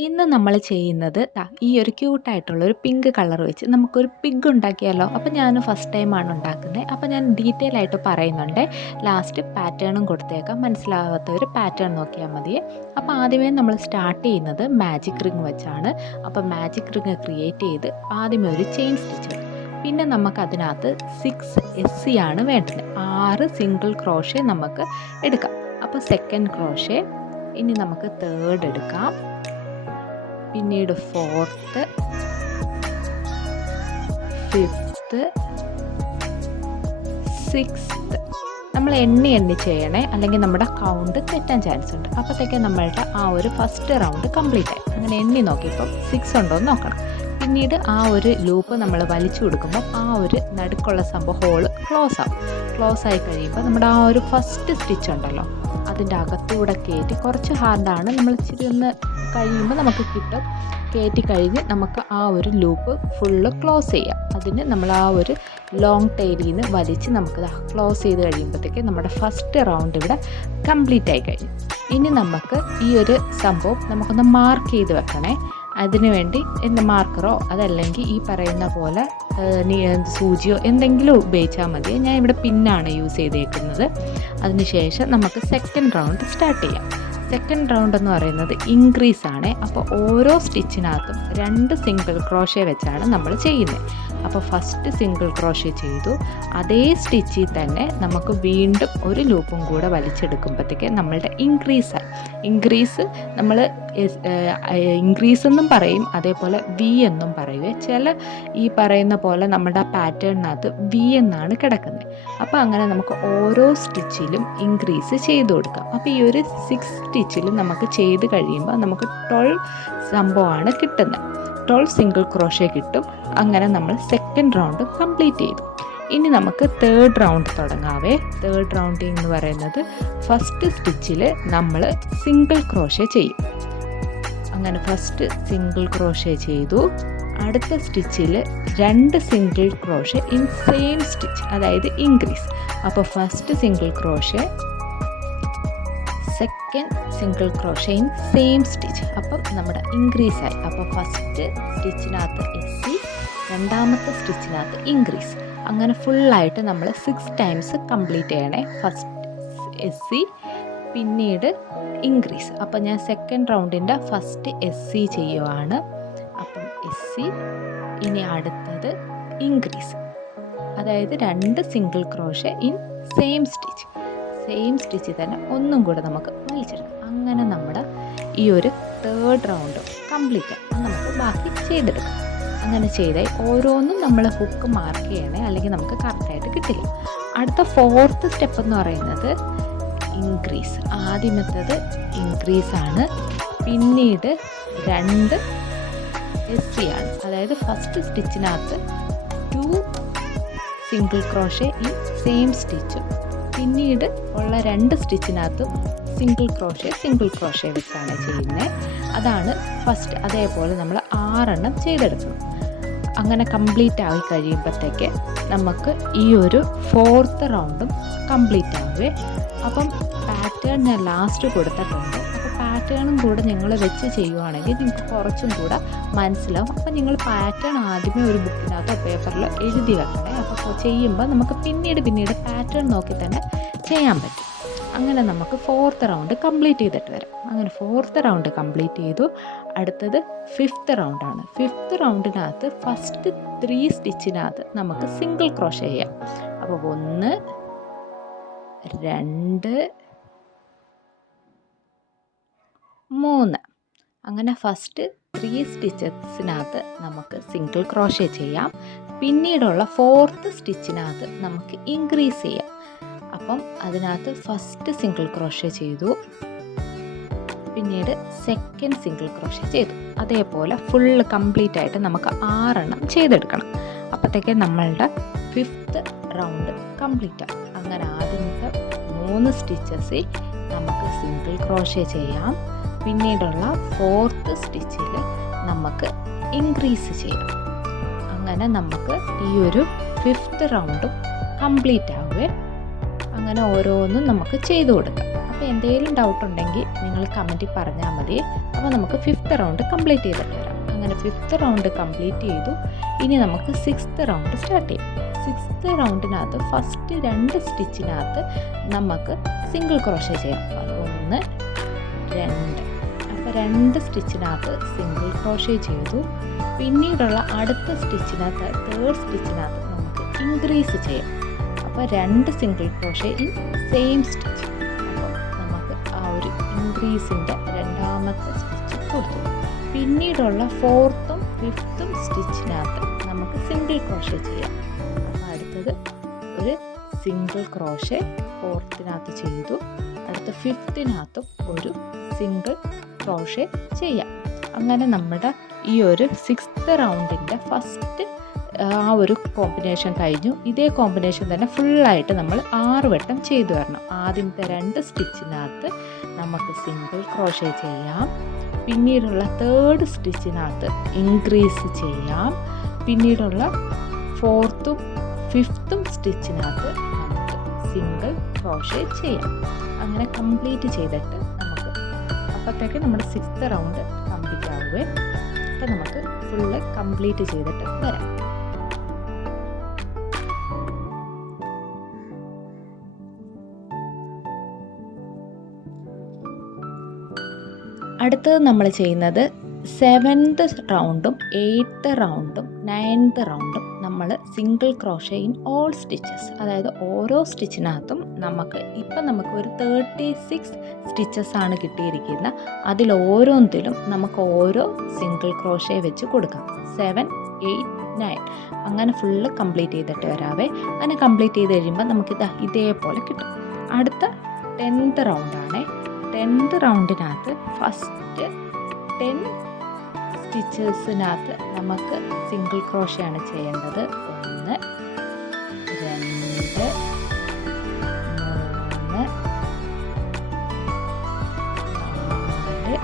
ഇന്ന് നമ്മൾ ചെയ്യുന്നത് ഈ ഒരു ക്യൂട്ടായിട്ടുള്ളൊരു പിങ്ക് കളർ വെച്ച് നമുക്കൊരു പിഗ് ഉണ്ടാക്കിയാലോ. അപ്പോൾ ഞാൻ ഫസ്റ്റ് ടൈമാണ് ഉണ്ടാക്കുന്നത്. അപ്പോൾ ഞാൻ ഡീറ്റെയിൽ ആയിട്ട് പറയുന്നുണ്ട്. ലാസ്റ്റ് പാറ്റേണും കൊടുത്തേക്കാം. മനസ്സിലാവാത്തവർ പാറ്റേൺ നോക്കിയാൽ മതി. അപ്പോൾ ആദ്യമേ നമ്മൾ സ്റ്റാർട്ട് ചെയ്യുന്നത് മാജിക് റിങ് വെച്ചാണ്. അപ്പോൾ മാജിക് റിങ് ക്രിയേറ്റ് ചെയ്ത് ആദ്യമേ ഒരു ചെയിൻ സ്റ്റിച്ച്, പിന്നെ നമുക്കതിനകത്ത് 6 SC ആണ് വേണ്ടത്. 6 സിംഗിൾ ക്രോഷേ നമുക്ക് എടുക്കാം. അപ്പോൾ സെക്കൻഡ് ക്രോഷേ, ഇനി നമുക്ക് തേർഡ് എടുക്കാം, പിന്നീട് 4th, 5th, 6th. നമ്മൾ എണ്ണി ചെയ്യണേ, അല്ലെങ്കിൽ നമ്മുടെ കൗണ്ട് തെറ്റാൻ ചാൻസ് ഉണ്ട്. അപ്പോഴത്തേക്ക് നമ്മളുടെ ആ ഒരു ഫസ്റ്റ് റൗണ്ട് കംപ്ലീറ്റ് ആയി. അങ്ങനെ എണ്ണി നോക്കിയപ്പോൾ 6 ഉണ്ടോ എന്ന് നോക്കണം. പിന്നീട് ആ ഒരു ലൂപ്പ് നമ്മൾ വലിച്ചു കൊടുക്കുമ്പോൾ ആ ഒരു നടുക്കുള്ള സംഭവം ഹോള് ക്ലോസ് ആവും. ക്ലോസ് ആയി കഴിയുമ്പോൾ നമ്മുടെ ആ ഒരു ഫസ്റ്റ് സ്റ്റിച്ച് ഉണ്ടല്ലോ, അതിൻ്റെ അകത്തൂടെ കയറ്റി, കുറച്ച് ഹാർഡാണ്, നമ്മൾ ഇച്ചിരി ഒന്ന് കഴിയുമ്പോൾ നമുക്ക് കിട്ടും. കയറ്റി കഴിഞ്ഞ് നമുക്ക് ആ ഒരു ലൂപ്പ് ഫുള്ള് ക്ലോസ് ചെയ്യാം. അതിന് നമ്മൾ ആ ഒരു ലോങ് ടൈലിൽ നിന്ന് വലിച്ച് നമുക്ക് ക്ലോസ് ചെയ്ത് കഴിയുമ്പോഴത്തേക്ക് നമ്മുടെ ഫസ്റ്റ് റൗണ്ട് ഇവിടെ കംപ്ലീറ്റ് ആയി കഴിഞ്ഞു. ഇനി നമുക്ക് ഈ ഒരു സംഭവം നമുക്കൊന്ന് മാർക്ക് ചെയ്ത് വെക്കണേ. അതിനുവേണ്ടി മാർക്കറോ അതല്ലെങ്കിൽ ഈ പറയുന്ന പോലെ സൂചിയോ എന്തെങ്കിലും ഉപയോഗിച്ചാൽ മതി. ഞാൻ ഇവിടെ പിന്നാണ് യൂസ് ചെയ്തേക്കുന്നത്. അതിനുശേഷം നമുക്ക് സെക്കൻഡ് റൗണ്ട് സ്റ്റാർട്ട് ചെയ്യാം. സെക്കൻഡ് റൗണ്ട് എന്ന് പറയുന്നത് ഇൻക്രീസ് ആണ്. അപ്പോൾ ഓരോ സ്റ്റിച്ചിനകത്തും 2 സിംഗിൾ ക്രോഷേ വെച്ചാണ് നമ്മൾ ചെയ്യുന്നത്. അപ്പോൾ ഫസ്റ്റ് സിംഗിൾ ക്രോഷേ ചെയ്തു, അതേ സ്റ്റിച്ചിൽ തന്നെ നമുക്ക് വീണ്ടും ഒരു ലൂപ്പും കൂടെ വലിച്ചെടുക്കുമ്പോഴത്തേക്ക് നമ്മളുടെ ഇൻക്രീസ് നമ്മൾ ഇൻക്രീസ് എന്നും പറയും, അതേപോലെ വി എന്നും പറയുക. ചില ഈ പറയുന്ന പോലെ നമ്മുടെ പാറ്റേണിനകത്ത് വി എന്നാണ് കിടക്കുന്നത്. അപ്പോൾ അങ്ങനെ നമുക്ക് ഓരോ സ്റ്റിച്ചിലും ഇൻക്രീസ് ചെയ്ത് കൊടുക്കാം. അപ്പോൾ ഈ ഒരു 6 സ്റ്റിച്ചിലും നമുക്ക് ചെയ്ത് കഴിയുമ്പോൾ നമുക്ക് 12 സംഭവമാണ് കിട്ടുന്നത്. 12 സിംഗിൾ ക്രോഷേ കിട്ടും. അങ്ങനെ നമ്മൾ സെക്കൻഡ് റൗണ്ട് കംപ്ലീറ്റ് ചെയ്തു. ഇനി നമുക്ക് തേർഡ് റൗണ്ട് തുടങ്ങാവേ. തേർഡ് റൗണ്ട് എന്ന് പറയുന്നത് ഫസ്റ്റ് സ്റ്റിച്ചിൽ നമ്മൾ സിംഗിൾ ക്രോഷേ ചെയ്യും. അങ്ങനെ ഫസ്റ്റ് സിംഗിൾ ക്രോഷേ ചെയ്തു. അടുത്ത സ്റ്റിച്ചിൽ 2 single crochet in same stitch, അതായത് ഇൻക്രീസ്. അപ്പോൾ first single crochet, second single crochet in same stitch. അപ്പം നമ്മുടെ ഇൻക്രീസ് ആയി. അപ്പോൾ ഫസ്റ്റ് സ്റ്റിച്ചിനകത്ത് SC, രണ്ടാമത്തെ സ്റ്റിച്ചിനകത്ത് ഇൻക്രീസ്. അങ്ങനെ ഫുള്ളായിട്ട് നമ്മൾ 6 ടൈംസ് കംപ്ലീറ്റ് ചെയ്യണേ. ഫസ്റ്റ് SC, പിന്നീട് ഇൻക്രീസ്. അപ്പം ഞാൻ സെക്കൻഡ് റൗണ്ടിൻ്റെ ഫസ്റ്റ് SC ചെയ്യുവാണ്. അപ്പം SC, ഇനി അടുത്തത് ഇൻക്രീസ്, അതായത് 2 single crochet in same stitch തന്നെ ഒന്നും കൂടെ നമുക്ക് വലിച്ചെടുക്കാം. അങ്ങനെ നമ്മുടെ ഈ ഒരു തേർഡ് റൗണ്ട് കംപ്ലീറ്റ് ആയി. നമുക്ക് ബാക്കി ചെയ്തെടുക്കാം. അങ്ങനെ ചെയ്താൽ ഓരോന്നും നമ്മൾ ഹുക്ക് മാർക്ക് ചെയ്യണേ, അല്ലെങ്കിൽ നമുക്ക് കറക്റ്റായിട്ട് കിട്ടില്ല. അടുത്ത 4th സ്റ്റെപ്പ് എന്ന് പറയുന്നത് ഇൻക്രീസ്. ആദ്യമത്തേത് ഇൻക്രീസ് ആണ്, പിന്നീട് 2 SC ആണ്. അതായത് ഫസ്റ്റ് സ്റ്റിച്ചിനകത്ത് 2 സിംഗിൾ ക്രോഷേ ഇൻ സെയിം സ്റ്റിച്ചും, പിന്നീട് ഉള്ള 2 സ്റ്റിച്ചിനകത്തും സിംഗിൾ ക്രോഷേ വെച്ചാണ് ചെയ്യുന്നത്. അതാണ് ഫസ്റ്റ്. അതേപോലെ നമ്മൾ 6 എണ്ണം ചെയ്തെടുക്കണം. അങ്ങനെ കംപ്ലീറ്റ് ആയി കഴിയുമ്പോഴത്തേക്ക് നമുക്ക് ഈ ഒരു 4th റൗണ്ടും കംപ്ലീറ്റ് ആവുകയെ. അപ്പം പാറ്റേൺ ഞാൻ ലാസ്റ്റ് കൊടുത്തിട്ടുണ്ട്. അപ്പോൾ പാറ്റേണും കൂടെ നിങ്ങൾ വെച്ച് ചെയ്യുവാണെങ്കിൽ നിങ്ങൾക്ക് കുറച്ചും കൂടെ മനസ്സിലാവും. അപ്പം നിങ്ങൾ പാറ്റേൺ ആദ്യമേ ഒരു ബുക്കിനകത്തോ പേപ്പറിലോ എഴുതി വെക്കണേ. അപ്പോൾ ചെയ്യുമ്പോൾ നമുക്ക് പിന്നീട് പാറ്റേൺ നോക്കി തന്നെ ചെയ്യാൻ പറ്റും. അങ്ങനെ നമുക്ക് 4th റൗണ്ട് കംപ്ലീറ്റ് ചെയ്തിട്ട് വരാം. അങ്ങനെ 4th റൗണ്ട് കംപ്ലീറ്റ് ചെയ്തു. അടുത്തത് 5th റൗണ്ടാണ്. 5th റൗണ്ടിനകത്ത് ഫസ്റ്റ് 3 സ്റ്റിച്ചിനകത്ത് നമുക്ക് സിംഗിൾ ക്രോഷേ ചെയ്യാം. അപ്പോൾ 1, 2, 3. അങ്ങനെ ഫസ്റ്റ് 3 സ്റ്റിച്ചസിനകത്ത് നമുക്ക് സിംഗിൾ ക്രോഷേ ചെയ്യാം. പിന്നീടുള്ള 4th സ്റ്റിച്ചിനകത്ത് നമുക്ക് ഇൻക്രീസ് ചെയ്യാം. അപ്പം അതിനകത്ത് ഫസ്റ്റ് സിംഗിൾ ക്രോഷേ ചെയ്തു, പിന്നീട് സെക്കൻഡ് സിംഗിൾ ക്രോഷേ ചെയ്തു. അതേപോലെ ഫുള്ള് കംപ്ലീറ്റ് ആയിട്ട് നമുക്ക് 6 എണ്ണം ചെയ്തെടുക്കണം. അപ്പോഴത്തേക്ക് നമ്മളുടെ 5th റൗണ്ട് കംപ്ലീറ്റ് ആകും. അങ്ങനെ ആദ്യത്തെ 3 സ്റ്റിച്ചസിൽ നമുക്ക് സിംഗിൾ ക്രോഷേ ചെയ്യാം. പിന്നീടുള്ള 4th സ്റ്റിച്ചിൽ നമുക്ക് ഇൻക്രീസ് ചെയ്യാം. അങ്ങനെ നമുക്ക് ഈ ഒരു 5th റൗണ്ടും കംപ്ലീറ്റ് ആവുകയെ. അങ്ങനെ ഓരോന്നും നമുക്ക് ചെയ്തു കൊടുക്കാം. അപ്പോൾ എന്തെങ്കിലും ഡൗട്ട് ഉണ്ടെങ്കിൽ നിങ്ങൾ കമൻറ്റിൽ പറഞ്ഞാൽ മതി. അപ്പോൾ നമുക്ക് 5th റൗണ്ട് കംപ്ലീറ്റ് ചെയ്തിട്ട് വരാം. അങ്ങനെ 5th റൗണ്ട് കംപ്ലീറ്റ് ചെയ്തു. ഇനി നമുക്ക് 6th റൗണ്ട് സ്റ്റാർട്ട് ചെയ്യാം. 6th റൗണ്ടിനകത്ത് ഫസ്റ്റ് 2 സ്റ്റിച്ചിനകത്ത് നമുക്ക് സിംഗിൾ ക്രോഷേ ചെയ്യാം. 1 2. അപ്പോൾ 2 സ്റ്റിച്ചിനകത്ത് സിംഗിൾ ക്രോഷേ ചെയ്തു. പിന്നീടുള്ള അടുത്ത സ്റ്റിച്ചിനകത്ത് 3rd സ്റ്റിച്ചിനകത്ത് നമുക്ക് ഇൻക്രീസ് ചെയ്യാം. അപ്പോൾ 2 single crochet in same stitch. അപ്പോൾ നമുക്ക് ആ ഒരു ഇൻക്രീസിൻ്റെ രണ്ടാമത്തെ സ്റ്റിച്ച് കൊടുത്തു. പിന്നീടുള്ള 4th 5th സ്റ്റിച്ചിനകത്ത് നമുക്ക് സിംഗിൾ ക്രോഷേ ചെയ്യാം. അപ്പോൾ അടുത്തത് ഒരു സിംഗിൾ ക്രോഷേ 4th ചെയ്തു. അടുത്ത 5th ഒരു സിംഗിൾ ക്രോഷേ ചെയ്യാം. അങ്ങനെ നമ്മുടെ ഈ ഒരു 6th റൗണ്ടിൻ്റെ ഫസ്റ്റ് ആ ഒരു കോമ്പിനേഷൻ കഴിഞ്ഞു. ഇതേ കോമ്പിനേഷൻ തന്നെ ഫുള്ളായിട്ട് നമ്മൾ 6 വട്ടം ചെയ്തു വരണം. ആദ്യത്തെ 2 സ്റ്റിച്ചിനകത്ത് നമുക്ക് സിംഗിൾ ക്രോഷേ ചെയ്യാം. പിന്നീടുള്ള 3rd സ്റ്റിച്ചിനകത്ത് ഇൻക്രീസ് ചെയ്യാം. പിന്നീടുള്ള 4th 5th സ്റ്റിച്ചിനകത്ത് നമുക്ക് സിംഗിൾ ക്രോഷേ ചെയ്യാം. അങ്ങനെ കംപ്ലീറ്റ് ചെയ്തിട്ട് നമുക്ക് അപ്പോഴത്തേക്ക് നമ്മുടെ 6th റൗണ്ട് കംപ്ലീറ്റ് ആവുകയും അപ്പോൾ നമുക്ക് ഫുള്ള് കംപ്ലീറ്റ് ചെയ്തിട്ട് വരാം. അടുത്തത് നമ്മൾ ചെയ്യുന്നത് 7th റൗണ്ടും 8th റൗണ്ടും 9th റൗണ്ടും നമ്മൾ single crochet in all stitches. അതായത് ഓരോ സ്റ്റിച്ചിനകത്തും നമുക്ക് ഒരു 36 സ്റ്റിച്ചസ് ആണ് കിട്ടിയിരിക്കുന്നത്. അതിൽ ഓരോന്നിലും നമുക്ക് ഓരോ സിംഗിൾ ക്രോഷേ വെച്ച് കൊടുക്കാം. 7 8 9 അങ്ങനെ ഫുള്ള് കംപ്ലീറ്റ് ചെയ്തിട്ട് വരാവേ. അങ്ങനെ കംപ്ലീറ്റ് ചെയ്ത് കഴിയുമ്പോൾ നമുക്കിത് ഇതേപോലെ കിട്ടും. അടുത്ത 10th റൗണ്ടാണ്. 10th റൗണ്ടിനകത്ത് ഫസ്റ്റ് 10 സ്റ്റിച്ചസിനകത്ത് നമുക്ക് സിംഗിൾ ക്രോഷേ ആണ് ചെയ്യേണ്ടത്. 1 2 3 4 5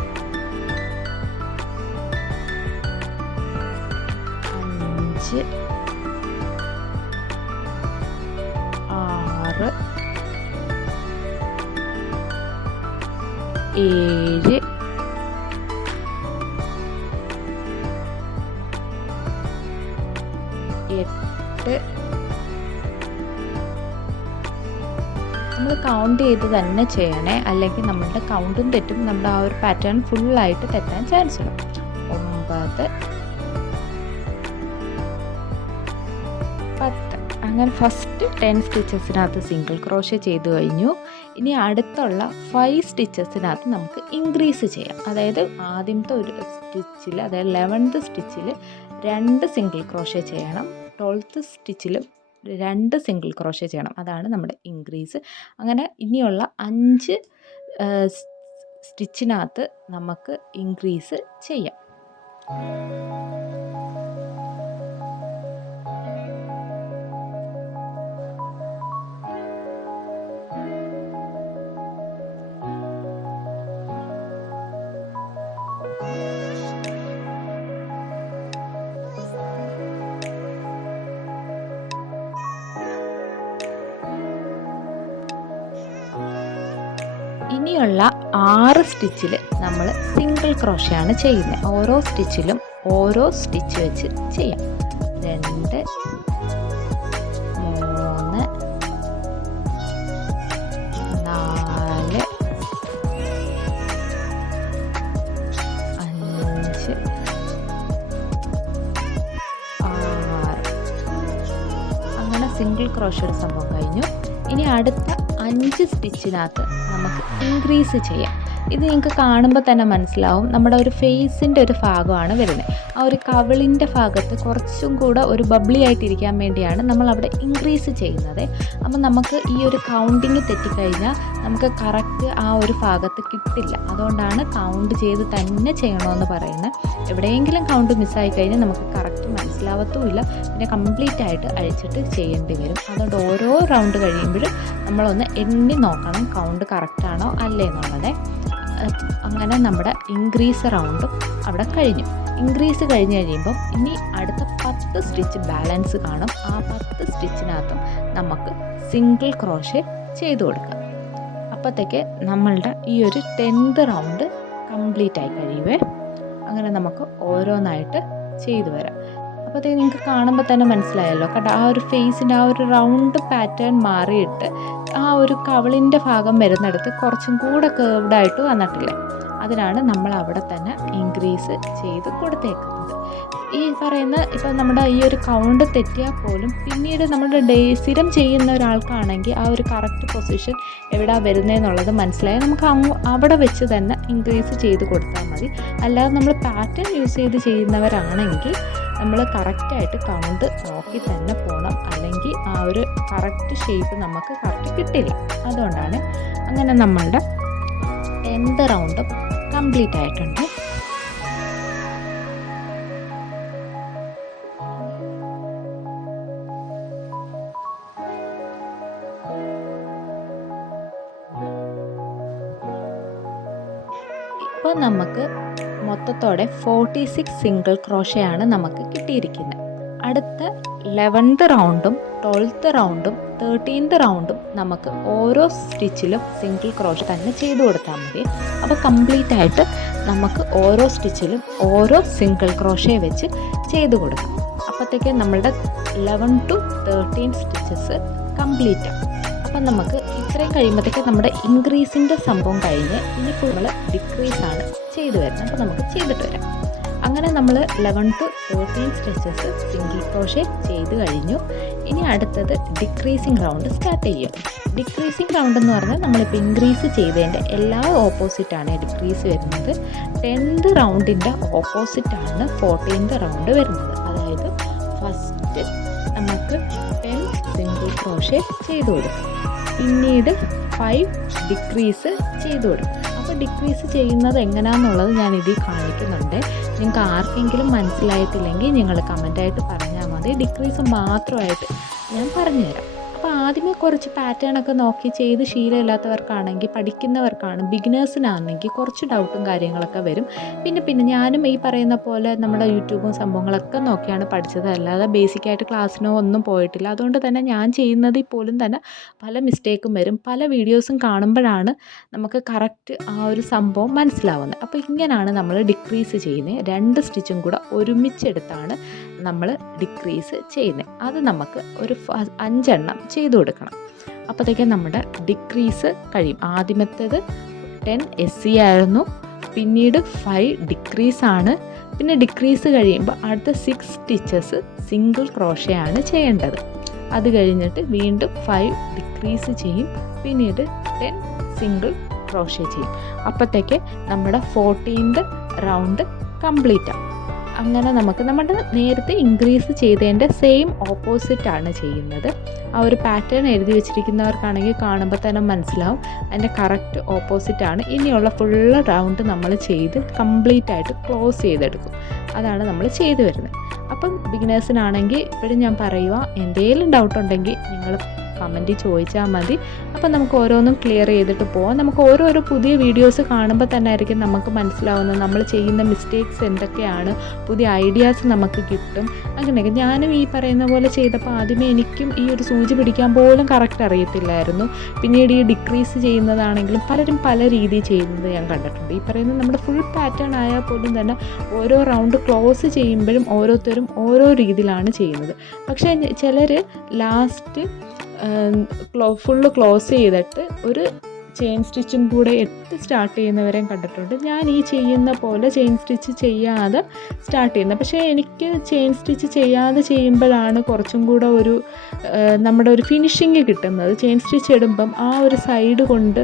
6 7 8 നമ്മൾ കൗണ്ട് ചെയ്ത് തന്നെ ചെയ്യണേ, അല്ലെങ്കിൽ നമ്മളുടെ കൗണ്ടും തെറ്റും. നമ്മുടെ ആ ഒരു പാറ്റേൺ ഫുള്ളായിട്ട് തെറ്റാൻ ചാൻസ് ഉണ്ട്. 9 10 അങ്ങനെ ഫസ്റ്റ് 10 സ്റ്റിച്ചസിനകത്ത് സിംഗിൾ ക്രോഷേ ചെയ്ത് കഴിഞ്ഞു. ഇനി അടുത്തുള്ള 5 സ്റ്റിച്ചസിനകത്ത് നമുക്ക് ഇൻക്രീസ് ചെയ്യാം. അതായത് ആദ്യത്തെ ഒരു സ്റ്റിച്ചിൽ, അതായത് 11th സ്റ്റിച്ചിൽ 2 സിംഗിൾ ക്രോഷേ ചെയ്യണം. 12th സ്റ്റിച്ചിലും 2 സിംഗിൾ ക്രോഷേ ചെയ്യണം. അതാണ് നമ്മുടെ ഇൻക്രീസ്. അങ്ങനെ ഇനിയുള്ള 5 സ്റ്റിച്ചിനകത്ത് നമുക്ക് ഇൻക്രീസ് ചെയ്യാം. ഇനിയുള്ള 6 സ്റ്റിച്ചിൽ നമ്മൾ സിംഗിൾ ക്രോഷേ ആണ് ചെയ്യുന്നത്. ഓരോ സ്റ്റിച്ചിലും ഓരോ സ്റ്റിച്ച് വെച്ച് ചെയ്യാം. 2 3 4 5 6 അങ്ങനെ സിംഗിൾ ക്രോഷയുടെ സംഭവം കഴിഞ്ഞു. ഇനി അടുത്ത 5 സ്റ്റിച്ചിനകത്ത് നമുക്ക് ഇൻക്രീസ് ചെയ്യാം. ഇത് നിങ്ങൾക്ക് കാണുമ്പോൾ തന്നെ മനസ്സിലാവും, നമ്മുടെ ഒരു ഫേസിൻ്റെ ഒരു ഭാഗമാണ് വരുന്നത്. ആ ഒരു കവിളിൻ്റെ ഭാഗത്ത് കുറച്ചും കൂടെ ഒരു ബബ്ലി ആയിട്ടിരിക്കാൻ വേണ്ടിയാണ് നമ്മൾ അവിടെ ഇൻക്രീസ് ചെയ്യുന്നത്. അപ്പം നമുക്ക് ഈ ഒരു കൗണ്ടിങ് തെറ്റിക്കഴിഞ്ഞാൽ നമുക്ക് കറക്റ്റ് ആ ഒരു ഭാഗത്ത് കിട്ടില്ല. അതുകൊണ്ടാണ് കൗണ്ട് ചെയ്ത് തന്നെ ചെയ്യണമെന്ന് പറയുന്നത്. എവിടെയെങ്കിലും കൗണ്ട് മിസ്സായി കഴിഞ്ഞാൽ നമുക്ക് കറക്റ്റ് മനസ്സിലാവത്തുമില്ല. പിന്നെ കംപ്ലീറ്റ് ആയിട്ട് അഴിച്ചിട്ട് ചെയ്യേണ്ടി വരും. അതുകൊണ്ട് ഓരോ റൗണ്ട് കഴിയുമ്പോഴും നമ്മളൊന്ന് എണ്ണി നോക്കണം കൗണ്ട് കറക്റ്റാണോ അല്ലേ എന്നുള്ളത്. അങ്ങനെ നമ്മുടെ ഇൻക്രീസ് റൗണ്ടും അവിടെ കഴിഞ്ഞു. ഇൻക്രീസ് കഴിഞ്ഞ് കഴിയുമ്പം ഇനി അടുത്ത 10 സ്റ്റിച്ച് ബാലൻസ് കാണും. ആ 10 സ്റ്റിച്ചിനകത്തും നമുക്ക് സിംഗിൾ ക്രോഷേ ചെയ്ത് കൊടുക്കാം. അപ്പോഴത്തേക്ക് നമ്മളുടെ ഈ ഒരു 10th റൗണ്ട് കംപ്ലീറ്റ് ആയി കഴിയുമേ. അങ്ങനെ നമുക്ക് ഓരോന്നായിട്ട് ചെയ്തു വരാം. അപ്പോഴത്തേക്ക് നിങ്ങൾക്ക് കാണുമ്പോൾ തന്നെ മനസ്സിലായല്ലോ, കണ്ട ആ ഒരു ഫേസിൻ്റെ ആ ഒരു റൗണ്ട് പാറ്റേൺ മാറിയിട്ട് ആ ഒരു കവിളിൻ്റെ ഭാഗം വരുന്നിടത്ത് കുറച്ചും കൂടെ കേർവ്ഡായിട്ട് വന്നിട്ടില്ലേ, അതിനാണ് നമ്മൾ അവിടെ തന്നെ ഇൻക്രീസ് ചെയ്ത് കൊടുത്തേക്കുന്നത്. ഈ പറയുന്ന ഇപ്പം നമ്മുടെ ഈ ഒരു കൗണ്ട് തെറ്റിയാൽ പോലും പിന്നീട് നമ്മുടെ സ്ഥിരം ചെയ്യുന്ന ഒരാൾക്കാണെങ്കിൽ ആ ഒരു കറക്റ്റ് പൊസിഷൻ എവിടെയാണ് വരുന്നതെന്നുള്ളത് മനസ്സിലായി നമുക്ക് അവിടെ വെച്ച് തന്നെ ഇൻക്രീസ് ചെയ്ത് കൊടുത്താൽ മതി. അല്ലാതെ നമ്മൾ പാറ്റേൺ യൂസ് ചെയ്ത് ചെയ്യുന്നവരാണെങ്കിൽ നമ്മൾ കറക്റ്റായിട്ട് കൗണ്ട് നോക്കി തന്നെ പോകണം, അല്ലെങ്കിൽ ആ ഒരു കറക്റ്റ് ഷേപ്പ് നമുക്ക് കറക്റ്റ് കിട്ടില്ല. അതുകൊണ്ടാണ് അങ്ങനെ നമ്മളുടെ 10th റൗണ്ടും കംപ്ലീറ്റ് ആയിട്ടുണ്ട്. ഇപ്പോൾ നമുക്ക് മൊത്തത്തോടെ 46 സിംഗിൾ ക്രോഷയാണ് നമുക്ക് കിട്ടിയിരിക്കുന്നത്. അടുത്ത 11th റൗണ്ടും 12th റൗണ്ടും 13th റൗണ്ടും നമുക്ക് ഓരോ സ്റ്റിച്ചിലും സിംഗിൾ ക്രോഷ തന്നെ ചെയ്തു കൊടുത്താൽ മതി. അപ്പോൾ കംപ്ലീറ്റ് ആയിട്ട് നമുക്ക് ഓരോ സ്റ്റിച്ചിലും ഓരോ സിംഗിൾ ക്രോഷേ വെച്ച് ചെയ്തു കൊടുക്കാം. അപ്പോഴത്തേക്ക് നമ്മളുടെ 11 to 13 സ്റ്റിച്ചസ് കംപ്ലീറ്റ് ആവും. അപ്പം നമുക്ക് ഇത്രയും കഴിയുമ്പോഴത്തേക്ക് നമ്മുടെ ഇൻക്രീസിൻ്റെ സംഭവം കഴിഞ്ഞ് ഇനി നമ്മൾ ഡിക്രീസാണ് ചെയ്തു വരുന്നത്. അപ്പോൾ നമുക്ക് ചെയ്തിട്ട് വരാം. അങ്ങനെ നമ്മൾ 11 to 13 സ്റ്റിച്ചസ് സിംഗിൾ ക്രോഷേ ചെയ്ത് കഴിഞ്ഞു. ഇനി അടുത്തത് ഡിക്രീസിങ് റൗണ്ട് സ്റ്റാർട്ട് ചെയ്യും. ഡിക്രീസിങ് റൗണ്ട് എന്ന് പറഞ്ഞാൽ നമ്മളിപ്പോൾ ഇൻക്രീസ് ചെയ്തതിൻ്റെ എല്ലാ ഓപ്പോസിറ്റാണ് ഡിക്രീസ് വരുന്നത്. 10th റൗണ്ടിൻ്റെ ഓപ്പോസിറ്റാണ് 14th റൗണ്ട് വരുന്നത്. അതായത് ഫസ്റ്റ് നമുക്ക് 10 സിംഗിൾ ക്രോഷേ ചെയ്ത് കൊടുക്കും, പിന്നീട് 5 ഡിക്രീസ് ചെയ്ത് കൊടുക്കും. അപ്പോൾ ഡിക്രീസ് ചെയ്യുന്നത് എങ്ങനെയാണെന്നുള്ളത് ഞാൻ ഇതിൽ കാണിക്കുന്നുണ്ട്. നിങ്ങൾക്ക് ആർക്കെങ്കിലും മനസ്സിലായിട്ടില്ലെങ്കിൽ നിങ്ങൾ കമൻറ്റായിട്ട് പറഞ്ഞാൽ മതി. ഡിക്രീസ് മാത്രമായിട്ട് ഞാൻ പറഞ്ഞുതരാം. അപ്പോൾ ആദ്യമേ കുറച്ച് പാറ്റേണൊക്കെ നോക്കി ചെയ്ത് ശീലമില്ലാത്തവർക്കാണെങ്കിൽ, പഠിക്കുന്നവർക്കാണ്, ബിഗിനേഴ്സിനാണെങ്കിൽ കുറച്ച് ഡൗട്ടും കാര്യങ്ങളൊക്കെ വരും. പിന്നെ ഞാനും ഈ പറയുന്ന പോലെ നമ്മുടെ യൂട്യൂബും സംഭവങ്ങളൊക്കെ നോക്കിയാണ് പഠിച്ചത്, അല്ലാതെ ബേസിക്കായിട്ട് ക്ലാസ്സിനോ ഒന്നും പോയിട്ടില്ല. അതുകൊണ്ട് തന്നെ ഞാൻ ചെയ്യുന്നതിൽ പോലും തന്നെ പല മിസ്റ്റേക്കും വരും. പല വീഡിയോസും കാണുമ്പോഴാണ് നമുക്ക് കറക്റ്റ് ആ ഒരു സംഭവം മനസ്സിലാവുന്നത്. അപ്പോൾ ഇങ്ങനെയാണ് നമ്മൾ ഡിക്രീസ് ചെയ്യുന്നത്. 2 സ്റ്റിച്ചും കൂടെ ഒരുമിച്ചെടുത്താണ് നമ്മൾ ഡിക്രീസ് ചെയ്യുന്നത്. അത് നമുക്ക് ഒരു 5 എണ്ണം ചെയ്തു കൊടുക്കണം. അപ്പോഴത്തേക്ക് നമ്മുടെ ഡിക്രീസ് കഴിയും. ആദ്യമത്തേത് 10 SE ആയിരുന്നു, പിന്നീട് 5 ഡിക്രീസാണ്. പിന്നെ ഡിക്രീസ് കഴിയുമ്പോൾ അടുത്ത 6 സ്റ്റിച്ചസ് സിംഗിൾ ക്രോഷയാണ് ചെയ്യേണ്ടത്. അത് കഴിഞ്ഞിട്ട് വീണ്ടും 5 ഡിക്രീസ് ചെയ്യും, പിന്നീട് 10 സിംഗിൾ ക്രോഷ ചെയ്യും. അപ്പോഴത്തേക്ക് നമ്മുടെ 14th റൗണ്ട് കംപ്ലീറ്റ് ആവും. അങ്ങനെ നമുക്ക് നമ്മുടെ നേരത്തെ ഇൻക്രീസ് ചെയ്തതിൻ്റെ സെയിം ഓപ്പോസിറ്റാണ് ചെയ്യുന്നത്. ആ ഒരു പാറ്റേൺ എഴുതി വെച്ചിരിക്കുന്നവർക്കാണെങ്കിൽ കാണുമ്പോൾ തന്നെ മനസ്സിലാവും അതിൻ്റെ കറക്റ്റ് ഓപ്പോസിറ്റാണ്. ഇനിയുള്ള ഫുള്ള് റൗണ്ട് നമ്മൾ ചെയ്ത് കംപ്ലീറ്റ് ആയിട്ട് ക്ലോസ് ചെയ്തെടുക്കും. അതാണ് നമ്മൾ ചെയ്തു വരുന്നത്. അപ്പം ബിഗിനേഴ്സിനാണെങ്കിൽ ഇപ്പോഴും ഞാൻ പറയുക, എന്തെങ്കിലും ഡൗട്ട് ഉണ്ടെങ്കിൽ നിങ്ങൾ കമൻറ്റിൽ ചോദിച്ചാൽ മതി. അപ്പം നമുക്ക് ഓരോന്നും ക്ലിയർ ചെയ്തിട്ട് പോവാം. നമുക്ക് ഓരോരോ പുതിയ വീഡിയോസ് കാണുമ്പോൾ തന്നെ ആയിരിക്കും നമുക്ക് മനസ്സിലാവുന്നത് നമ്മൾ ചെയ്യുന്ന മിസ്റ്റേക്സ് എന്തൊക്കെയാണ്, പുതിയ ഐഡിയാസ് നമുക്ക് കിട്ടും. അങ്ങനെയൊക്കെ ഞാനും ഈ പറയുന്ന പോലെ ചെയ്തപ്പോൾ ആദ്യമേ എനിക്കും ഈ ഒരു സൂചി പിടിക്കാൻ പോലും കറക്റ്റ് അറിയത്തില്ലായിരുന്നു. പിന്നീട് ഈ ഡിക്രീസ് ചെയ്യുന്നതാണെങ്കിലും പലരും പല രീതിയിൽ ചെയ്യുന്നത് ഞാൻ കണ്ടിട്ടുണ്ട്. ഈ പറയുന്നത് നമ്മുടെ ഫുൾ പാറ്റേൺ ആയാൽ പോലും തന്നെ ഓരോ റൗണ്ട് ക്ലോസ് ചെയ്യുമ്പോഴും ഓരോരുത്തരും ഓരോ രീതിയിലാണ് ചെയ്യുന്നത്. പക്ഷേ ചിലർ ലാസ്റ്റ് ഫുള്ള് ക്ലോസ് ചെയ്തിട്ട് ഒരു ചെയിൻ സ്റ്റിച്ചും കൂടെ ഇട്ട് സ്റ്റാർട്ട് ചെയ്യുന്നവരെയും കണ്ടിട്ടുണ്ട്. ഞാൻ ഈ ചെയ്യുന്ന പോലെ ചെയിൻ സ്റ്റിച്ച് ചെയ്യാതെ സ്റ്റാർട്ട് ചെയ്യുന്നത്. പക്ഷേ എനിക്ക് ചെയിൻ സ്റ്റിച്ച് ചെയ്യാതെ ചെയ്യുമ്പോഴാണ് കുറച്ചും കൂടെ ഒരു നമ്മുടെ ഒരു ഫിനിഷിങ് കിട്ടുന്നത്. ചെയിൻ സ്റ്റിച്ച് ഇടുമ്പം ആ ഒരു സൈഡ് കൊണ്ട്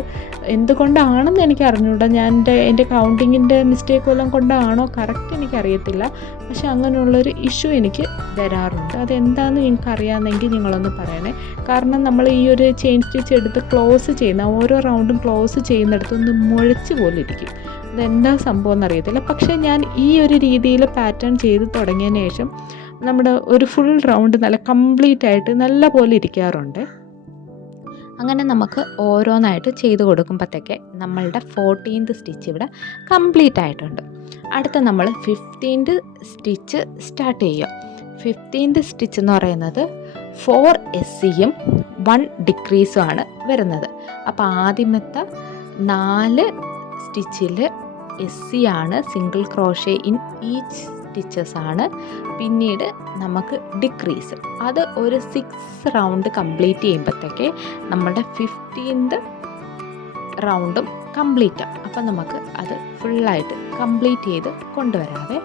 എന്തുകൊണ്ടാണെന്ന് എനിക്ക് അറിഞ്ഞൂടാ. ഞാൻ എൻ്റെ കൗണ്ടിങ്ങിൻ്റെ മിസ്റ്റേക്ക് വല്ലതും കൊണ്ടാണോ കറക്റ്റ് എനിക്കറിയത്തില്ല. പക്ഷെ അങ്ങനെയുള്ളൊരു ഇഷ്യൂ എനിക്ക് വരാറുണ്ട്. അതെന്താണെന്ന് നിങ്ങൾക്ക് അറിയാമെന്നെങ്കിൽ നിങ്ങളൊന്ന് പറയണേ. കാരണം നമ്മൾ ഈ ഒരു ചെയിൻ സ്റ്റിച്ച് എടുത്ത് ക്ലോസ് ചെയ്യുന്ന ഓരോ റൗണ്ടും ക്ലോസ് ചെയ്യുന്നിടത്ത് ഒന്ന് മുഴച്ച് പോലെ ഇരിക്കും. അതെന്താ സംഭവം എന്നറിയത്തില്ല. പക്ഷേ ഞാൻ ഈ ഒരു രീതിയിൽ പാറ്റേൺ ചെയ്ത് തുടങ്ങിയതിന് ശേഷം നമ്മുടെ ഒരു ഫുൾ റൗണ്ട് നല്ല കംപ്ലീറ്റ് ആയിട്ട് നല്ല പോലെ ഇരിക്കാറുണ്ട്. അങ്ങനെ നമുക്ക് ഓരോന്നായിട്ട് ചെയ്ത് കൊടുക്കുമ്പോഴത്തേക്ക് നമ്മളുടെ 14th സ്റ്റിച്ച് ഇവിടെ കംപ്ലീറ്റ് ആയിട്ടുണ്ട്. അടുത്ത നമ്മൾ 15th സ്റ്റിച്ച് സ്റ്റാർട്ട് ചെയ്യുക. 15th സ്റ്റിച്ച് എന്ന് പറയുന്നത് 4 SEയും 1 ഡിക്രീസും ആണ് വരുന്നത്. അപ്പോൾ ആദ്യമത്തെ 4 സ്റ്റിച്ചിൽ SC ആണ്, single crochet in each stitches ആണ്. പിന്നീട് നമുക്ക് ഡിക്രീസ്, അത് ഒരു 6 റൗണ്ട് കംപ്ലീറ്റ് ചെയ്യുമ്പോഴത്തേക്ക് നമ്മുടെ 15th റൗണ്ടും കംപ്ലീറ്റ് ആവും. അപ്പം നമുക്ക് അത് ഫുള്ളായിട്ട് കംപ്ലീറ്റ് ചെയ്ത് കൊണ്ടുവരാവേ.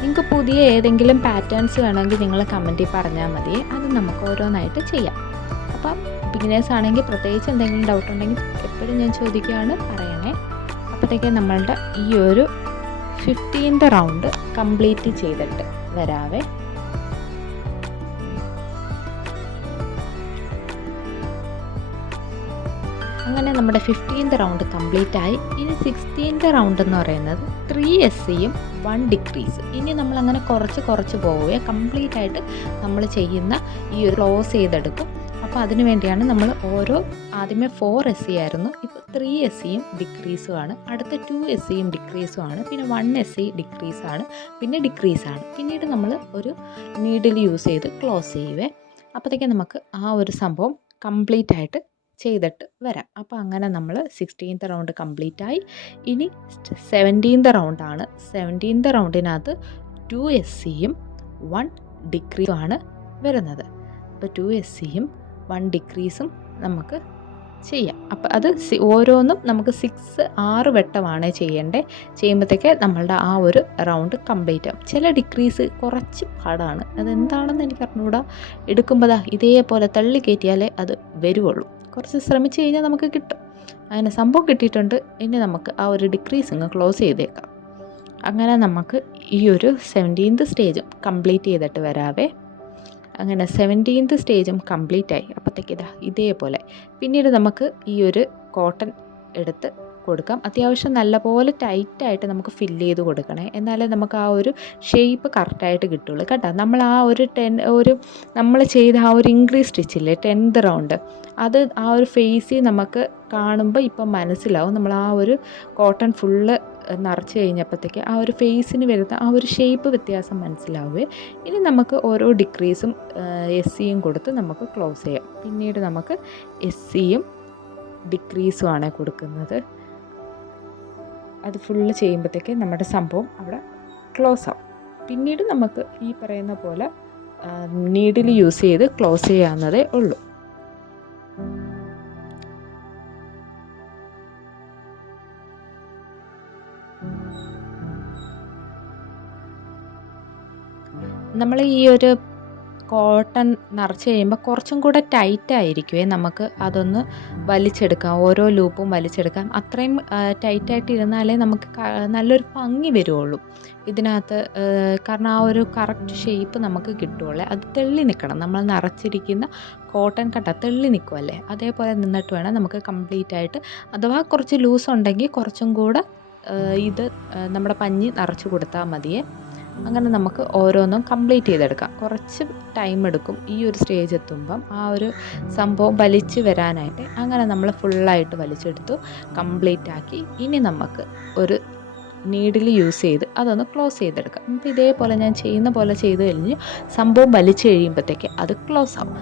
നിങ്ങൾക്ക് പുതിയ ഏതെങ്കിലും പാറ്റേൺസ് വേണമെങ്കിൽ നിങ്ങൾ കമൻറ്റിൽ പറഞ്ഞാൽ മതി, അത് നമുക്ക് ഓരോന്നായിട്ട് ചെയ്യാം. അപ്പം ബിഗിനേഴ്സ് ആണെങ്കിൽ പ്രത്യേകിച്ച് എന്തെങ്കിലും ഡൗട്ട് ഉണ്ടെങ്കിൽ എപ്പോഴും ഞാൻ ചോദിക്കുകയാണ്, പറയണേ. അപ്പോഴത്തേക്ക് നമ്മളുടെ ഈ ഒരു 15th റൗണ്ട് കംപ്ലീറ്റ് ചെയ്തിട്ട് വരാവേ. അങ്ങനെ നമ്മുടെ 15th റൗണ്ട് കംപ്ലീറ്റ് ആയി. ഇനി 16th റൗണ്ട് എന്ന് പറയുന്നത് 3 SCയും 1 ഡിക്രീസ്. ഇനി നമ്മളങ്ങനെ കുറച്ച് പോവുകയെ കംപ്ലീറ്റ് ആയിട്ട് നമ്മൾ ചെയ്യുന്ന ഈ ഒരു ക്ലോസ് ചെയ്തെടുക്കും. അപ്പോൾ അതിന് വേണ്ടിയാണ് നമ്മൾ ആദ്യമേ 4 SC ആയിരുന്നു, ഇപ്പോൾ 3 SCയും ഡിക്രീസുമാണ്, അടുത്ത 2 SCയും ഡിക്രീസുമാണ്, പിന്നെ 1 SC ഡിക്രീസാണ്, പിന്നെ ഡിക്രീസാണ്. പിന്നീട് നമ്മൾ ഒരു നീഡിൽ യൂസ് ചെയ്ത് ക്ലോസ് ചെയ്യുവേ. അപ്പോഴത്തേക്കും നമുക്ക് ആ ഒരു സംഭവം കംപ്ലീറ്റ് ആയിട്ട് ചെയ്തിട്ട് വരാം. അപ്പോൾ അങ്ങനെ നമ്മൾ 16th റൗണ്ട് കംപ്ലീറ്റ് ആയി. ഇനി 17th റൗണ്ടാണ്. 17th റൗണ്ടിനകത്ത് 2 SCയും 1 ഡിക്രീസുമാണ് വരുന്നത്. അപ്പോൾ 2 SCയും 1 ഡിക്രീസും നമുക്ക് ചെയ്യാം. അപ്പോൾ അത് ഓരോന്നും നമുക്ക് 6 വട്ടമാണ് ചെയ്യുമ്പോഴത്തേക്ക് നമ്മളുടെ ആ ഒരു റൗണ്ട് കംപ്ലീറ്റ് ആവും. ചില ഡിക്രീസ് കുറച്ച് പാടാണ്, അതെന്താണെന്ന് എനിക്ക് അറിഞ്ഞുകൂടാ. എടുക്കുമ്പോൾ ഇതേപോലെ തള്ളി കയറ്റിയാലേ അത് വരുവുള്ളൂ. കുറച്ച് ശ്രമിച്ചു കഴിഞ്ഞാൽ നമുക്ക് കിട്ടും. അങ്ങനെ സംഭവം കിട്ടിയിട്ടുണ്ട്. ഇനി നമുക്ക് ആ ഒരു ഡിക്രീസ് അങ്ങ് ക്ലോസ് ചെയ്തേക്കാം. അങ്ങനെ നമുക്ക് ഈ ഒരു 17th സ്റ്റേജും കംപ്ലീറ്റ് ചെയ്തിട്ട് വരാവേ. അങ്ങനെ 17th സ്റ്റേജും കംപ്ലീറ്റ് ആയി. അപ്പോഴത്തേക്ക് ഇതേപോലെ പിന്നീട് നമുക്ക് ഈ ഒരു കോട്ടൺ എടുത്ത് കൊടുക്കാം. അത്യാവശ്യം നല്ലപോലെ ടൈറ്റായിട്ട് നമുക്ക് ഫില്ല് ചെയ്ത് കൊടുക്കണേ, എന്നാലേ നമുക്ക് ആ ഒരു ഷേപ്പ് കറക്റ്റായിട്ട് കിട്ടുള്ളൂ കേട്ടോ. നമ്മൾ ആ ഒരു നമ്മൾ ചെയ്ത ആ ഒരു ഇൻക്രീസ് സ്റ്റിച്ചില്ലേ 10th റൗണ്ട്, അത് ആ ഒരു ഫേസിൽ നമുക്ക് കാണുമ്പോൾ ഇപ്പം മനസ്സിലാവും. നമ്മൾ ആ ഒരു കോട്ടൺ ഫുള്ള് നിറച്ച് കഴിഞ്ഞപ്പോഴത്തേക്ക് ആ ഒരു ഫേസിന് വരുന്ന ആ ഒരു ഷേപ്പ് വ്യത്യാസം മനസ്സിലാവുകയെ. ഇനി നമുക്ക് ഓരോ ഡിക്രീസും SCയും കൊടുത്ത് നമുക്ക് ക്ലോസ് ചെയ്യാം. പിന്നീട് നമുക്ക് SCയും ഡിക്രീസുമാണ് കൊടുക്കുന്നത്. അത് ഫുള്ള് ചെയ്യുമ്പോഴത്തേക്ക് നമ്മുടെ സംഭവം അവിടെ ക്ലോസ് ആവും. പിന്നീട് നമുക്ക് ഈ പറയുന്ന പോലെ നീഡിൽ യൂസ് ചെയ്ത് ക്ലോസ് ചെയ്യാവുന്നതേ ഉള്ളൂ. നമ്മൾ ഈ ഒരു കോട്ടൺ നിറച്ച് കഴിയുമ്പോൾ കുറച്ചും കൂടെ ടൈറ്റായിരിക്കുമേ, നമുക്ക് അതൊന്ന് വലിച്ചെടുക്കാം, ഓരോ ലൂപ്പും വലിച്ചെടുക്കാം. അത്രയും ടൈറ്റായിട്ട് ഇരുന്നാലേ നമുക്ക് നല്ലൊരു ഭംഗി വരുള്ളൂ ഇതിനകത്ത്. കാരണം ആ ഒരു കറക്റ്റ് ഷേപ്പ് നമുക്ക് കിട്ടുള്ളൂ. അത് തെള്ളി നിൽക്കണം. നമ്മൾ നിറച്ചിരിക്കുന്ന കോട്ടൺ തെള്ളി നിൽക്കുമല്ലേ, അതേപോലെ നിന്നിട്ട് വേണം നമുക്ക് കംപ്ലീറ്റ് ആയിട്ട്. അഥവാ കുറച്ച് ലൂസ് ഉണ്ടെങ്കിൽ കുറച്ചും കൂടെ ഇത് നമ്മുടെ പഞ്ഞി നിറച്ച് കൊടുത്താൽ മതിയേ. അങ്ങനെ നമുക്ക് ഓരോന്നും കംപ്ലീറ്റ് ചെയ്തെടുക്കാം. കുറച്ച് ടൈം എടുക്കും ഈ ഒരു സ്റ്റേജ് എത്തുമ്പം ആ ഒരു സംഭവം വലിച്ച് വരാനായിട്ട്. അങ്ങനെ നമ്മൾ ഫുള്ളായിട്ട് വലിച്ചെടുത്തു, കംപ്ലീറ്റ് ആക്കി. ഇനി നമുക്ക് ഒരു നീഡിൽ യൂസ് ചെയ്ത് അതൊന്ന് ക്ലോസ് ചെയ്തെടുക്കാം. അപ്പോൾ ഇതേപോലെ ഞാൻ ചെയ്യുന്ന പോലെ ചെയ്ത് കഴിഞ്ഞ് സംഭവം വലിച്ച് കഴിയുമ്പോഴത്തേക്ക് അത് ക്ലോസ് ആവും.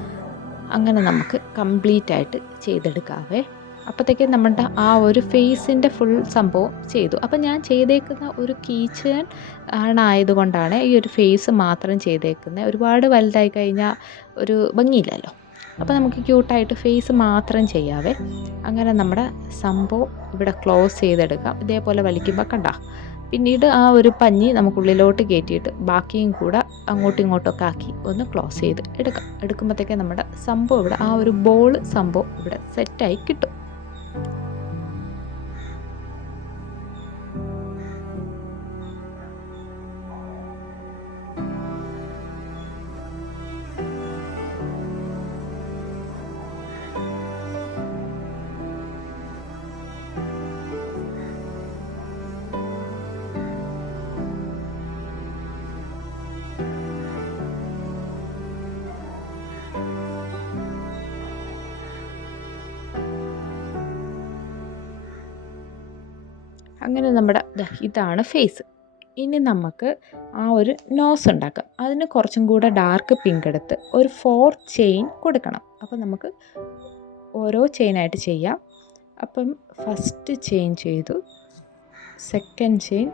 അങ്ങനെ നമുക്ക് കംപ്ലീറ്റ് ആയിട്ട് ചെയ്തെടുക്കാവേ. അപ്പോഴത്തേക്ക് നമ്മുടെ ആ ഒരു ഫേസിൻ്റെ ഫുൾ സംഭവം ചെയ്തു. അപ്പം ഞാൻ ചെയ്തേക്കുന്ന ഒരു കീച്ചേൺ ആയതുകൊണ്ടാണ് ഈ ഒരു ഫേസ് മാത്രം ചെയ്തേക്കുന്നത്. ഒരുപാട് വലുതായി കഴിഞ്ഞാൽ ഒരു ഭംഗിയില്ലല്ലോ. അപ്പോൾ നമുക്ക് ക്യൂട്ടായിട്ട് ഫേസ് മാത്രം ചെയ്യാവേ. അങ്ങനെ നമ്മുടെ സംഭവം ഇവിടെ ക്ലോസ് ചെയ്തെടുക്കാം. ഇതേപോലെ വലിക്കുമ്പോൾ കണ്ട. പിന്നീട് ആ ഒരു പഞ്ഞി നമുക്കുള്ളിലോട്ട് കയറ്റിയിട്ട് ബാക്കിയും കൂടെ അങ്ങോട്ടും ഇങ്ങോട്ടൊക്കെ ആക്കി ഒന്ന് ക്ലോസ് ചെയ്ത് എടുക്കുമ്പോഴത്തേക്ക് നമ്മുടെ സംഭവം ഇവിടെ ആ ഒരു ബോൾ സംഭവം ഇവിടെ സെറ്റായി കിട്ടും. അങ്ങനെ നമ്മുടെ ഇതാണ് ഫേസ്. ഇനി നമുക്ക് ആ ഒരു നോസ് ഉണ്ടാക്കാം. അതിന് കുറച്ചും കൂടെ ഡാർക്ക് പിങ്ക് എടുത്ത് ഒരു 4 ചെയിൻ കൊടുക്കണം. അപ്പോൾ നമുക്ക് ഓരോ ചെയിനായിട്ട് ചെയ്യാം. അപ്പം ഫസ്റ്റ് ചെയിൻ ചെയ്തു, second chain,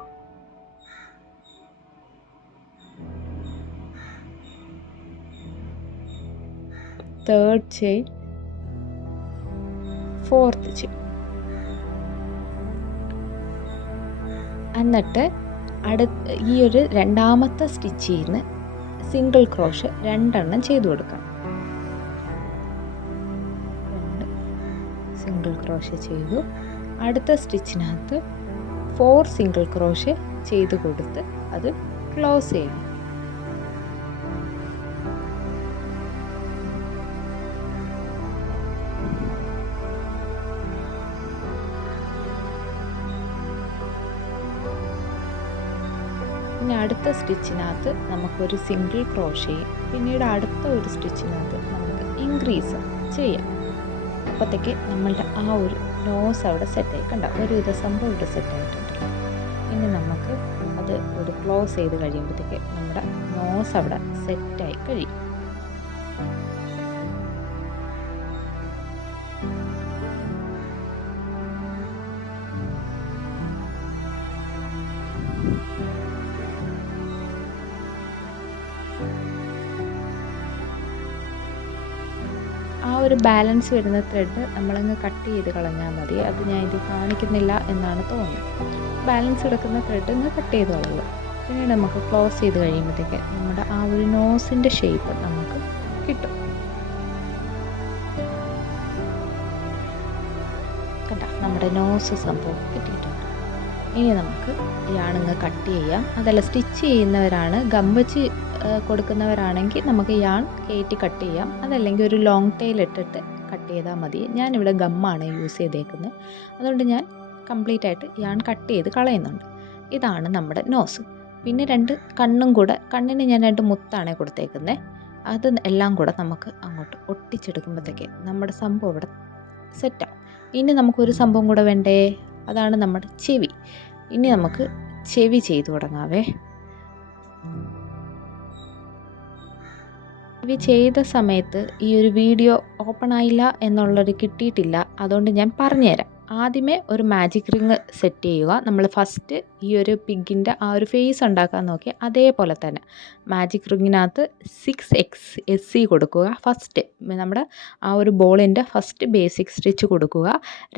third chain, fourth chain. എന്നിട്ട് ഈ ഒരു രണ്ടാമത്തെ സ്റ്റിച്ചിൽ നിന്ന് സിംഗിൾ ക്രോഷ് 2 ചെയ്തു കൊടുക്കാം. 2 സിംഗിൾ ക്രോഷ് ചെയ്തു. അടുത്ത സ്റ്റിച്ചിനകത്ത് 4 സിംഗിൾ ക്രോഷ് ചെയ്ത് കൊടുത്ത് അത് ക്ലോസ് ചെയ്യണം. ഇനി അടുത്ത സ്റ്റിച്ചിനകത്ത് നമുക്കൊരു സിംഗിൾ ക്രോഷയും പിന്നീട് അടുത്ത ഒരു സ്റ്റിച്ചിനകത്ത് നമുക്ക് ഇൻക്രീസ് ചെയ്യാം. അപ്പോഴത്തേക്ക് നമ്മളുടെ ആ ഒരു നോസ് അവിടെ സെറ്റായി ഒരുവിധ സംഭവം ഇവിടെ സെറ്റായിട്ടുണ്ട്. ഇനി നമുക്ക് അത് ഒരു ക്ലോസ് ചെയ്ത് കഴിയുമ്പോഴത്തേക്ക് നമ്മുടെ നോസ് അവിടെ സെറ്റായി കഴിയും. ആ ഒരു ബാലൻസ് വരുന്ന ത്രെഡ് നമ്മളങ്ങ് കട്ട് ചെയ്ത് കളഞ്ഞാൽ മതി. അത് ഞാൻ ഇത് കാണിക്കുന്നില്ല എന്നാണ് തോന്നുന്നത്. ബാലൻസ് കിടക്കുന്ന ത്രെഡ് അങ്ങ് കട്ട് ചെയ്ത് കളയുക. പിന്നീട് നമുക്ക് ക്ലോസ് ചെയ്ത് കഴിയുമ്പോഴത്തേക്ക് നമ്മുടെ ആ ഒരു നോസിൻ്റെ ഷേപ്പ് നമുക്ക് കിട്ടും. കണ്ട നമ്മുടെ നോസ് സംഭവം കിട്ടിയിട്ടുണ്ട്. ഇനി നമുക്ക് യാണങ്ങ് കട്ട് ചെയ്യാം. അതല്ല, സ്റ്റിച്ച് ചെയ്യുന്നവരാണ്, ഗം വെച്ച് കൊടുക്കുന്നവരാണെങ്കിൽ നമുക്ക് യാൺ കയറ്റി കട്ട് ചെയ്യാം. അതല്ലെങ്കിൽ ഒരു ലോങ് ടെയിൽ ഇട്ടിട്ട് കട്ട് ചെയ്താൽ മതി. ഞാനിവിടെ ഗമ്മാണ് യൂസ് ചെയ്തേക്കുന്നത്. അതുകൊണ്ട് ഞാൻ കംപ്ലീറ്റ് ആയിട്ട് യാൺ കട്ട് ചെയ്ത് കളയുന്നുണ്ട്. ഇതാണ് നമ്മുടെ നോസ്. പിന്നെ 2 കണ്ണും കൂടെ, കണ്ണിന് ഞാൻ 2 മുത്താണ് കൊടുത്തേക്കുന്നത്. അത് എല്ലാം കൂടെ നമുക്ക് അങ്ങോട്ട് ഒട്ടിച്ചെടുക്കുമ്പോഴത്തേക്ക് നമ്മുടെ സംഭവം ഇവിടെ സെറ്റാവും. ഇനി നമുക്കൊരു സംഭവം കൂടെ വേണ്ടേ, അതാണ് നമ്മുടെ ചെവി. ഇനി നമുക്ക് ചെവി ചെയ്തു തുടങ്ങാവേ. ചെവി ചെയ്ത സമയത്ത് ഈ ഒരു വീഡിയോ ഓപ്പൺ ആയില്ല എന്നുള്ളത് കിട്ടിയിട്ടില്ല. അതുകൊണ്ട് ഞാൻ പറഞ്ഞുതരാം. ആദ്യമേ ഒരു മാജിക് റിങ് സെറ്റ് ചെയ്യുക. നമ്മൾ ഫസ്റ്റ് ഈ ഒരു പിഗിൻ്റെ ആ ഒരു ഫേസ് ഉണ്ടാക്കാൻ നോക്കി അതേപോലെ തന്നെ മാജിക് റിങ്ങിനകത്ത് 6XSC കൊടുക്കുക. ഫസ്റ്റ് നമ്മുടെ ആ ഒരു ബോളിൻ്റെ ഫസ്റ്റ് ബേസിക് സ്റ്റിച്ച് കൊടുക്കുക.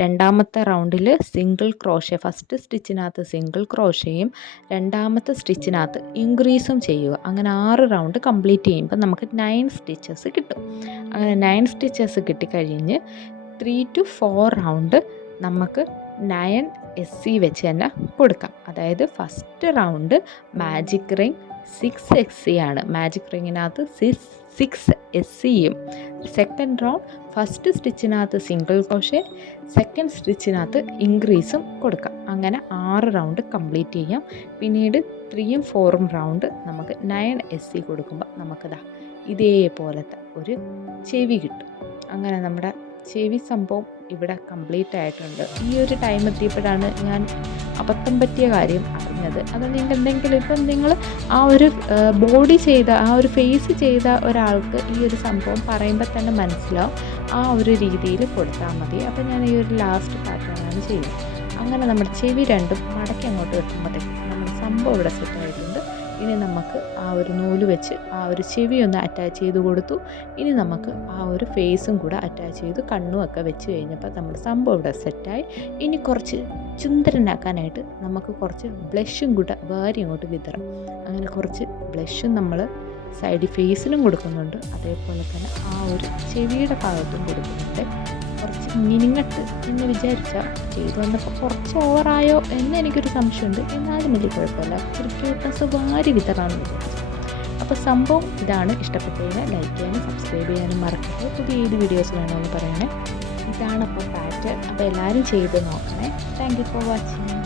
രണ്ടാമത്തെ റൗണ്ടിൽ സിംഗിൾ ക്രോഷേ, ഫസ്റ്റ് സ്റ്റിച്ചിനകത്ത് സിംഗിൾ ക്രോഷയും രണ്ടാമത്തെ സ്റ്റിച്ചിനകത്ത് ഇൻക്രീസും ചെയ്യുക. അങ്ങനെ 6 റൗണ്ട് കംപ്ലീറ്റ് ചെയ്യുമ്പോൾ നമുക്ക് 9 സ്റ്റിച്ചസ് കിട്ടും. അങ്ങനെ 9 സ്റ്റിച്ചസ് കിട്ടിക്കഴിഞ്ഞ് 3 to 4 റൗണ്ട് നമുക്ക് 9SC വെച്ച് തന്നെ കൊടുക്കാം. അതായത് first round magic ring 6XC ആണ്. മാജിക് റിങ്ങിനകത്ത് 6SCയും സെക്കൻഡ് റൗണ്ട് ഫസ്റ്റ് സ്റ്റിച്ചിനകത്ത് സിംഗിൾ ക്രോഷേ, സെക്കൻഡ് സ്റ്റിച്ചിനകത്ത് ഇൻക്രീസും കൊടുക്കാം. അങ്ങനെ 6 റൗണ്ട് കംപ്ലീറ്റ് ചെയ്യാം. പിന്നീട് 3ഉം 4ഉം റൗണ്ട് നമുക്ക് 9SC കൊടുക്കുമ്പോൾ നമുക്കിതാ ഇതേപോലത്തെ ഒരു ചെവി കിട്ടും. അങ്ങനെ നമ്മുടെ ചെവി സംഭവം ഇവിടെ കംപ്ലീറ്റ് ആയിട്ടുണ്ട്. ഈ ഒരു ടൈം എത്തിയപ്പോഴാണ് ഞാൻ അബദ്ധം പറ്റിയ കാര്യം അറിഞ്ഞത്. അത് നിങ്ങൾക്ക് എന്തെങ്കിലും ഇപ്പം നിങ്ങൾ ആ ഒരു ബോഡി ചെയ്ത ആ ഒരു ഫേസ് ചെയ്ത ഒരാൾക്ക് ഈ ഒരു സംഭവം പറയുമ്പോൾ തന്നെ മനസ്സിലാവും. ആ ഒരു രീതിയിൽ കൊടുത്താൽ മതി. അപ്പോൾ ഞാൻ ഈ ഒരു ലാസ്റ്റ് പാറ്റേണാണ് ചെയ്യുന്നത്. അങ്ങനെ നമ്മുടെ ചെവി രണ്ടും മടക്കി അങ്ങോട്ട് വെക്കുമ്പോഴത്തേക്കും നമ്മുടെ സംഭവം ഇവിടെ സെറ്റായിട്ടുണ്ട്. ഇനി നമുക്ക് ആ ഒരു നൂല് വെച്ച് ആ ഒരു ചെവി ഒന്ന് അറ്റാച്ച് ചെയ്ത് കൊടുത്തു. ഇനി നമുക്ക് ആ ഒരു ഫേസും കൂടെ അറ്റാച്ച് ചെയ്ത് കണ്ണുമൊക്കെ വെച്ച് കഴിഞ്ഞപ്പോൾ നമ്മുടെ സംഭവം ഇവിടെ സെറ്റായി. ഇനി കുറച്ച് ചുന്ദരനാക്കാനായിട്ട് നമുക്ക് കുറച്ച് ബ്ലഷും കൂടെ വേറെ അങ്ങോട്ട് വിതറാം. അങ്ങനെ കുറച്ച് ബ്ലഷും നമ്മൾ സൈഡ് ഫേസിലും കൊടുക്കുന്നുണ്ട്, അതേപോലെ തന്നെ ആ ഒരു ചെവിയുടെ ഭാഗത്തും കൊടുക്കുന്നുണ്ട്. കുറച്ച് മിനിങ്ങട്ട് എന്ന് വിചാരിച്ചാൽ ചെയ്തു വന്നപ്പോൾ കുറച്ച് ഓവറായോ എന്ന് എനിക്കൊരു സംശയമുണ്ട്. എന്നാലും വലിയ കുഴപ്പമില്ല, ക്യൂട്ട്നെസ് വാരി വിതറാമെന്ന് വിചാരിച്ചു. അപ്പോൾ സംഭവം ഇതാണ്. ഇഷ്ടപ്പെട്ടതിന് ലൈക്ക് ചെയ്യാനും സബ്സ്ക്രൈബ് ചെയ്യാനും മറക്കട്ടെ. പുതിയ ഏത് വീഡിയോസ് വേണമെന്ന് പറയണേ. ഇതാണ് അപ്പോൾ പാറ്റേൺ. അപ്പോൾ എല്ലാവരും ചെയ്ത് നോക്കണേ. Thank you for watching.